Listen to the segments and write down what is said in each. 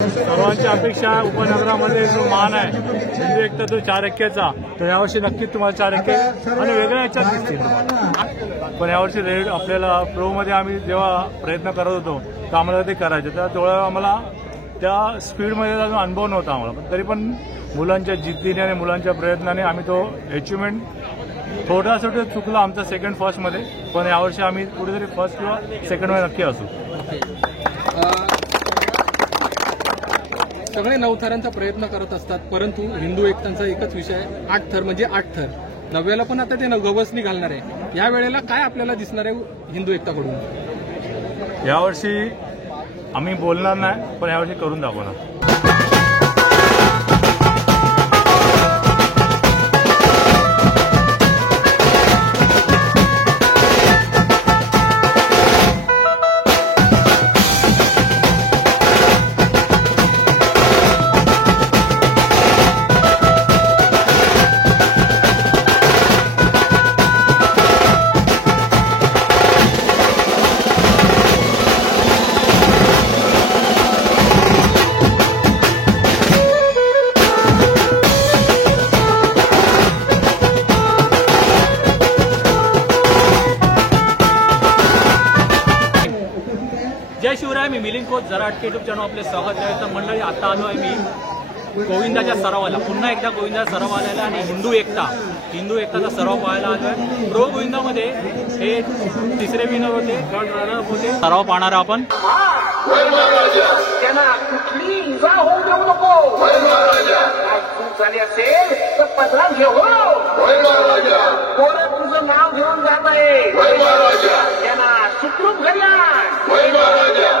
सर्वांची अपेक्षा उपनगरामध्ये जो मान आहे हिंदू एकता तो 4 एक्केचा, तर यावर्षी नक्कीच तुम्हाला 4 एक्के आणि वेगळ्या याच्यात दिसतील तुम्हाला. पण यावर्षी रेड आपल्याला प्रोमध्ये आम्ही जेव्हा प्रयत्न करत होतो तर आम्हाला ते करायचे, तर तेवढा आम्हाला त्या स्पीडमध्ये अजून अनुभव नव्हता आम्हाला. पण तरी पण मुलांच्या जिद्दीने आणि मुलांच्या प्रयत्नाने आम्ही तो अचिव्हमेंट थोडासा चुकला आमचा सेकंड फर्स्टमध्ये, पण यावर्षी आम्ही कुठेतरी फर्स्ट किंवा सेकंडमध्ये नक्की असू. सगळे 9 थरांचा प्रयत्न करत असतात, परंतु हिंदू एकतांचा एकच विषय आहे 8 थर म्हणजे 8 थर. 9व्याला पण आता ते गवसणी घालणार आहे. या वेळेला काय आपल्याला दिसणार आहे हिंदू एकताकडून? यावर्षी आम्ही बोलणार नाही, पण यावर्षी करून दाखवणार. जय शिवराय. मी मिलिंद खोत, जरा अटके यूट्यूब चॅनल आपले स्वागत आहे. तर मंडळी आता आलो आहे मी गोविंदाच्या सरावाला, पुन्हा एकदा गोविंदाचा सराव आलेला आणि हिंदू एकताचा सराव पाहायला आलो आहे. प्रो गोविंदामध्ये हे 3रे विनर होते, 3rd रनर होते. सराव पाहणार आपण. त्यांना कुठली इजा होऊ देऊ नको. चूक झाली असेल तर पदरात घेऊ. कोण तुझं नाव घेऊन जात आहे त्यांना सुखरूप घरी आण.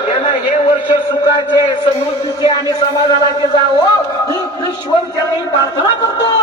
त्यांना हे वर्ष सुखाचे, समृद्धीचे आणि समाधानाचे जावं ही ईश्वर त्यांनी प्रार्थना करतो.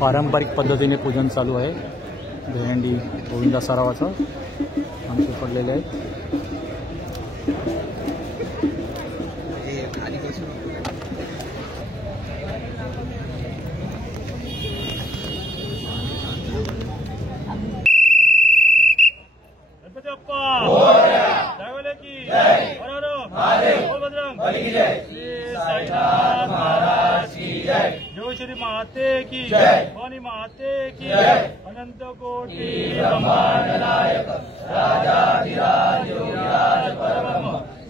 पारंपरिक पद्धतीने पूजन चालू आहे. दहीहंडी गोविंदा सरावाचं आमचे पडलेले आहेत. गणपती बाप्पा जागवले की श्री साईनाथ महाराज की जय. जो श्री महाते की भवानी महाते की अनंत कोटी ब्रह्मांड नायक राजाधिराज योगीराज परब्रह्म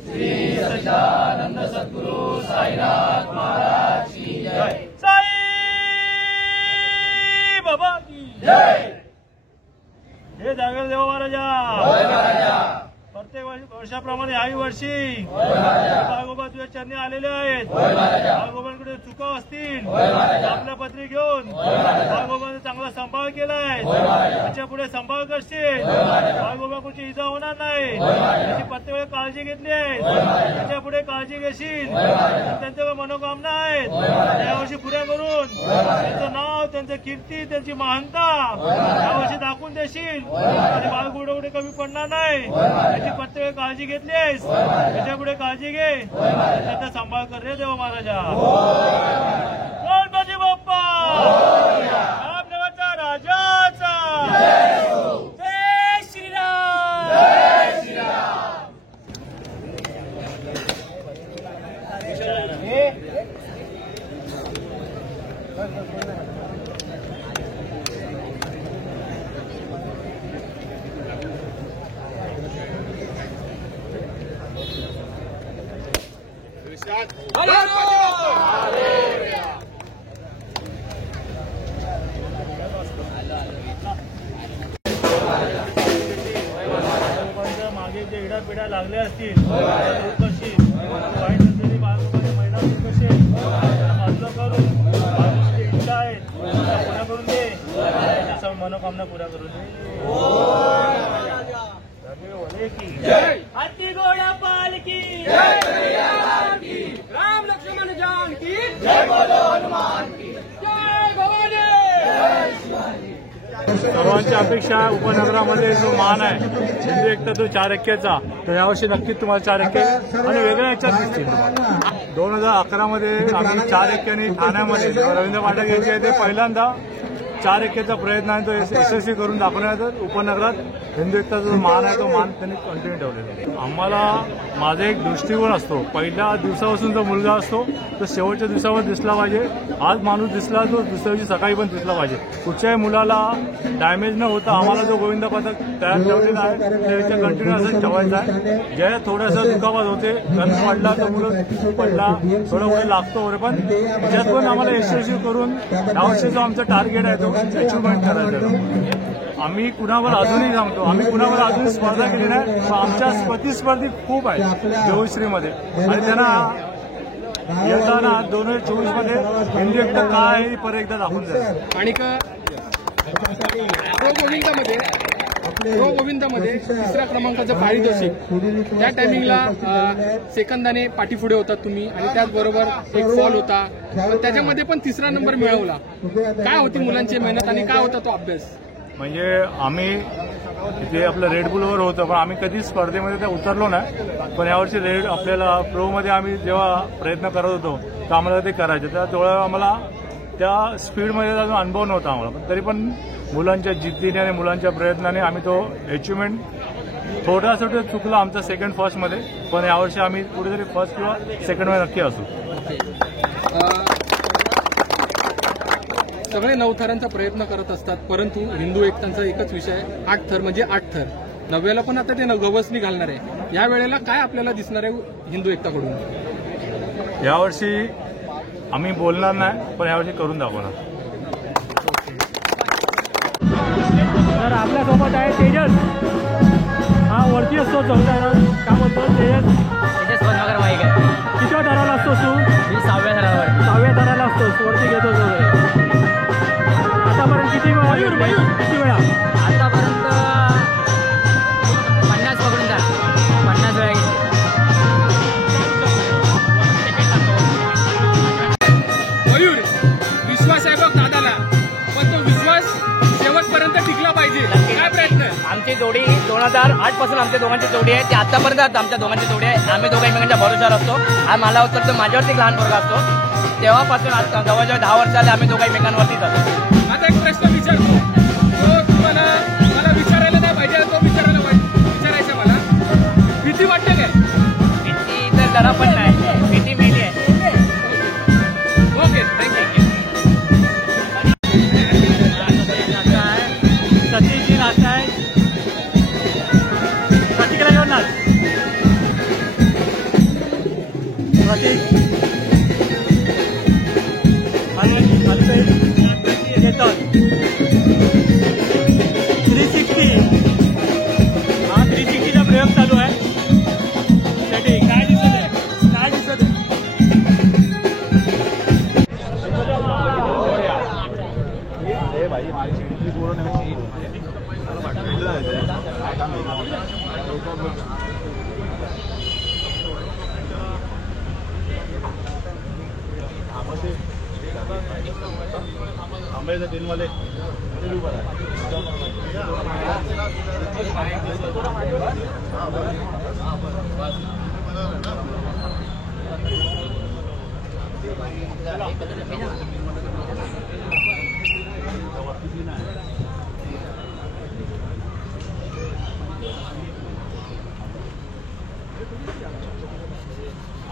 श्री सच्चिदानंद सद्गुरु साईनाथ महाराज की जय. साई बाबा की जय. हे जागर देव महाराजा प्रत्येक वर्षाप्रमाणे याही वर्षी बाळगोबा तुझ्या चरणी आलेले आहेत. बाळगोबांकडे चुका असतील आपल्या पत्री घेऊन बाळगोबाने चांगला सांभाळ केलाय. त्याच्या पुढे सांभाळ करशील. बाळगोबाकडची इजा होणार नाही. त्याची प्रत्येक वेळी काळजी घेतली आहे. त्याच्या पुढे काळजी घेशील. त्यांच्या मनोकामना आहेत यावर्षी पुऱ्या करून त्यांचं नाव, त्यांचं कीर्ती, त्यांची महानता यावर्षी दाखवून देशील. आणि बाळगोबा कमी पडणार नाही. त्याची प्रत्येक काळजी घेतलीस. त्याच्या पुढे काळजी घे. त्याचा सांभाळ कर रे देवा महाराजा. गणपती बाप्पा रामदेवाचा राजाचा जय श्रीराम. जय श्रीराम. मागे जे इडापिडा लागल्या असतील कशी वाईट असलेली बाळगोबाची महिला कशी बाजूला करून बाजूची इच्छा आहेत पुऱ्या करून दे. त्याच्या मनोकामना पुऱ्या करून दे. हाती घोडा पालकी राम लक्ष्मण जानकी जय बोलो हनुमान की जय भवानी. सर्वांची अपेक्षा उपनगरामध्ये जो मान आहे हिंदू एकता तो 4 एक्क्याचा, तर यावर्षी नक्कीच तुम्हाला 4 एक्के आणि वेगळ्या याच्यात दिसतील. 2011 मध्ये आम्ही 4 एक्क्याने ठाण्यामध्ये रवींद्र पाठक यांचे आहे ते पहिल्यांदा 4 एक्केचा प्रयत्न आहे तो यशस्वी करून दाखवण्यात. उपनगरात हिंदू एकता जो मान आहे तो मान त्यांनी कंटिन्यू ठेवलेला आहे. आम्हाला माझा एक दृष्टिकोन असतो. पहिल्या दिवसापासून जो मुलगा असतो तो शेवटच्या दिवसावर दिसला पाहिजे. आज माणूस दिसला तो दुसऱ्या दिवशी सकाळी पण दिसला पाहिजे. कुठच्याही मुलाला डॅमेज न होता आम्हाला जो गोविंदा पथक तयार ठेवलेला आहे त्याच्या कंटिन्यू असं ठेवायचं आहे. ज्या थोडासा दुखापत होते कारण पडला तर मुलं पडला थोडं वेळ लागतो वगैरे, पण त्याच्यात पण आम्हाला यशस्वी करून यावर्षी जो आमचा टार्गेट आहे तो अचिव्हमेंट करायचं. आम्ही कुणावर अजूनही सांगतो, आम्ही कुणावर अजूनही स्पर्धा केली नाही, पण आमच्या प्रतिस्पर्धी खूप आहेत देवश्रीमध्ये आणि त्यांना येताना 2024 मध्ये हिंदू एकता काय आहे परत एकदा दाखवून द्या. आणि प्रो गोविंदामध्ये 3ऱ्या क्रमांकाचं पारितोषिक त्या टायमिंगला सेकंदाने पाठीपुढे होतात तुम्ही आणि त्याचबरोबर एक फॉल होता, पण त्याच्यामध्ये पण 3रा नंबर मिळवला. काय होती मुलांची मेहनत आणि काय होता तो अभ्यास? म्हणजे आम्ही इथे आपलं रेड बुलवर होतं पण आम्ही कधीच स्पर्धेमध्ये त्या उतरलो नाही. पण यावर्षी रेड आपल्याला प्रोमध्ये आम्ही जेव्हा प्रयत्न करत होतो तर आम्हाला ते करायचं. तर तेवढं आम्हाला त्या स्पीडमध्ये अजून अनुभव नव्हता आम्हाला, पण तरी पण मुलांच्या जिद्दीने आणि मुलांच्या प्रयत्नाने आम्ही तो अचिव्हमेंट थोडं चुकला आमचा सेकंड फर्स्टमध्ये, पण यावर्षी आम्ही कुठेतरी फर्स्ट किंवा सेकंडमध्ये नक्की असू. सगळे 9 थरांचा प्रयत्न करत असतात, परंतु हिंदू एकतांचा एकच विषय आहे 8 थर म्हणजे 8 थर. 9व्याला पण आता ते गवसणी घालणार आहे. या वेळेला काय आपल्याला दिसणार आहे हिंदू एकताकडून? यावर्षी आम्ही बोलणार नाही, पण यावर्षी करून दाखवणार. तर आपल्यासोबत आहे तेजस, हा वरती असतो चौथ्या. काय बोलतो तेजस? वगैरे माहीत आहे. किती थराला असतोस तू? मी 6व्या थरावर. 6व्या थराला असतोस, वरती घेतोस वगैरे. आतापर्यंत किती वेळा? आतापर्यंत 50 पकडून जा. 50 वेळा घेतली. मयूर विश्वास आहे बघ दादाला, पण 2008 पासून आमच्या दोघांची जोडी आहे. ती आतापर्यंत आमच्या दोघांची जोडी आहे. आम्ही दोघं एकमेकांच्या भरोशावर असतो. आणि मला तर माझ्यावरती एक लहान पोरगा असतो. तेव्हापासून आता जवळजवळ 10 वर्ष आले आम्ही दोघं एकमेकांवरतीच असतो. आता एक प्रश्न विचारतो, तो तुम्हाला मला विचारायला नाही पाहिजे, तो विचारायचा मला. भीती वाटते काय? भीती तर जरा पण नाही, भीती मेली आहे. Okay, thank you. सतीशजी नाचताय. प्रतीकला घेऊन नाच. प्रतीक आणि येतात 360. हा 360चा प्रयोग चालू आहे. सेटिंग काय दिसत आहे? काय दिसत आहे?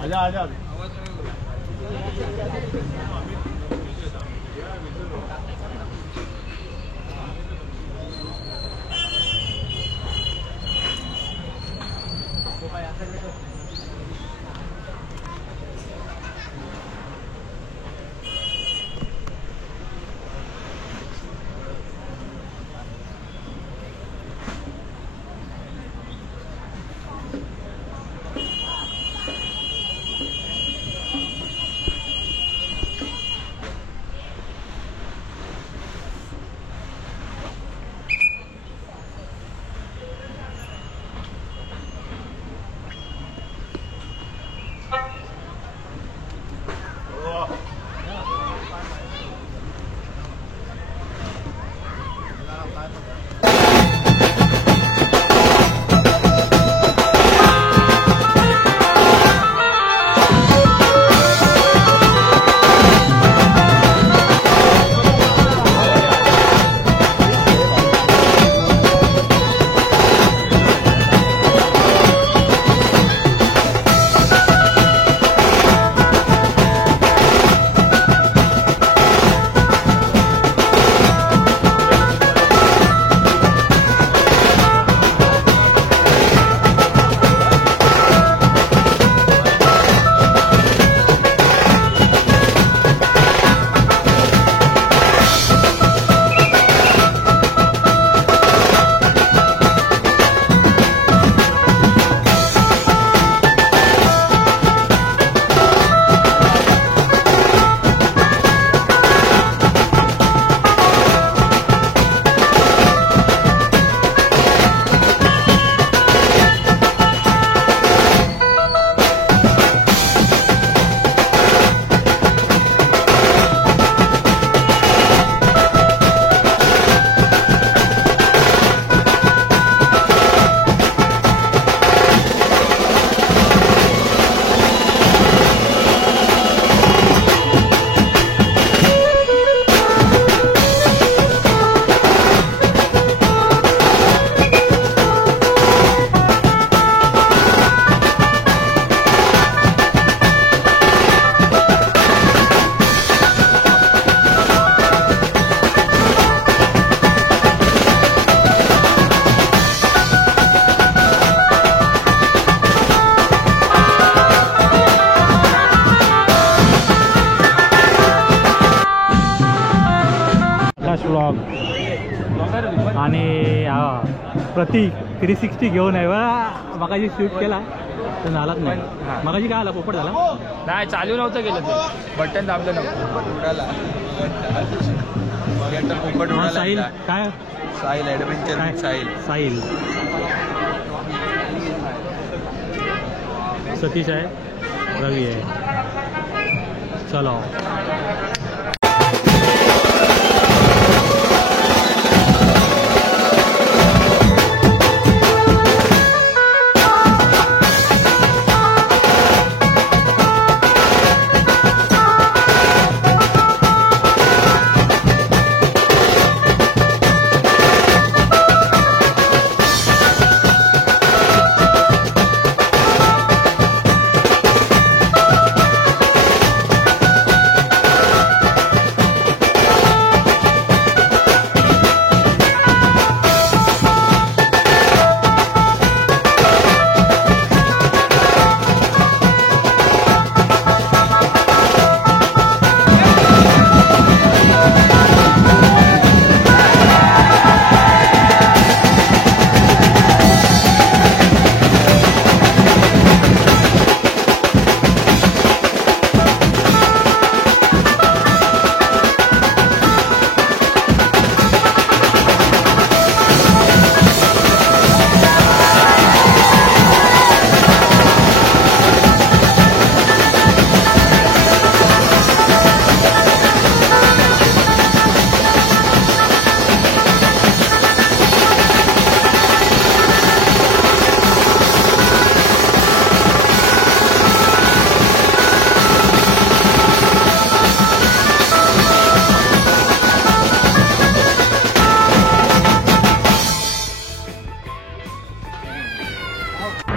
आजा आजा. ब्लॉग आणि प्रतीक 360 घेऊन आहे बा. मगाशी शूट केला तर झालाच नाही. मगाशी काय आला पोपट झाला नाही, चालू नव्हतं गेलं ते, बटन दाबलं नव्हतं. साहिल काय साहिल ॲडव्हेंचर साहिल सतीश आहे, रवी आहे. चलो धन्यवाद.